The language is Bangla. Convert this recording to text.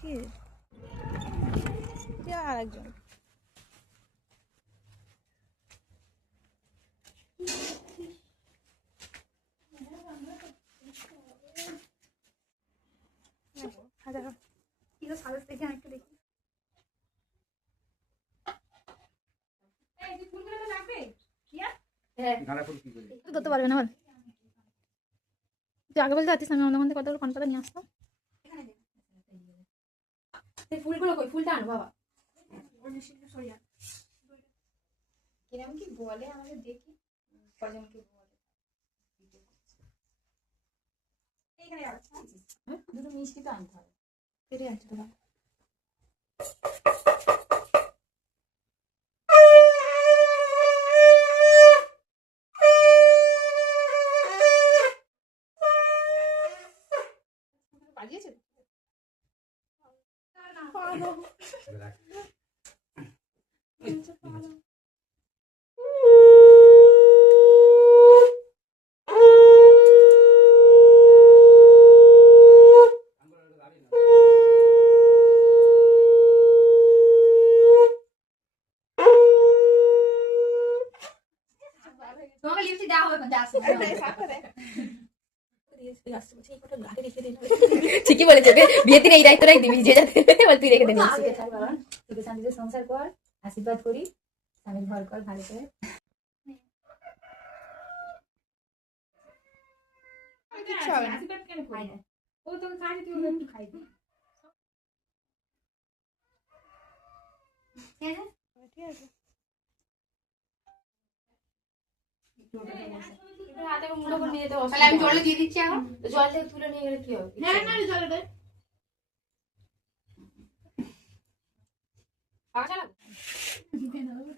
কি? আর একজন ফুল তুই ধরতে পারবে না বল তুই আগে বলতে পারতিস আমি অন্য কতগুলো পান পাতা নিয়ে আসতাম ফুলগুলো কই ফুলটা আনো বাবা কিরম কি বলে আমাকে দেখি কজনকে বলে হুম? দুটো মিষ্টি তো আনতে হবে Paano? Relax. Medyo paano? Mga lift si Dahoy, mandasin. Ay, sa ako rin. ঠিকই বলেছে বিয়েতে এই দায়িত্বটাই দিবি যে যাতে বল তুই রেখে দিবি সুখে শান্তিতে সংসার কর আশীর্বাদ করি স্বামীর ঘর কর ভালো করে। খাই ও তোকে খাইনি তুই একটু খাই ঠিক আছে। ঠিক হাতে মুঠো করে নিয়ে যেতে তাহলে আমি জলে দিয়ে দিচ্ছি এখন? জল থেকে তুলে নিয়ে গেলে কি হবে? হ্যাঁ না জলে দে। পাখা চালাবো?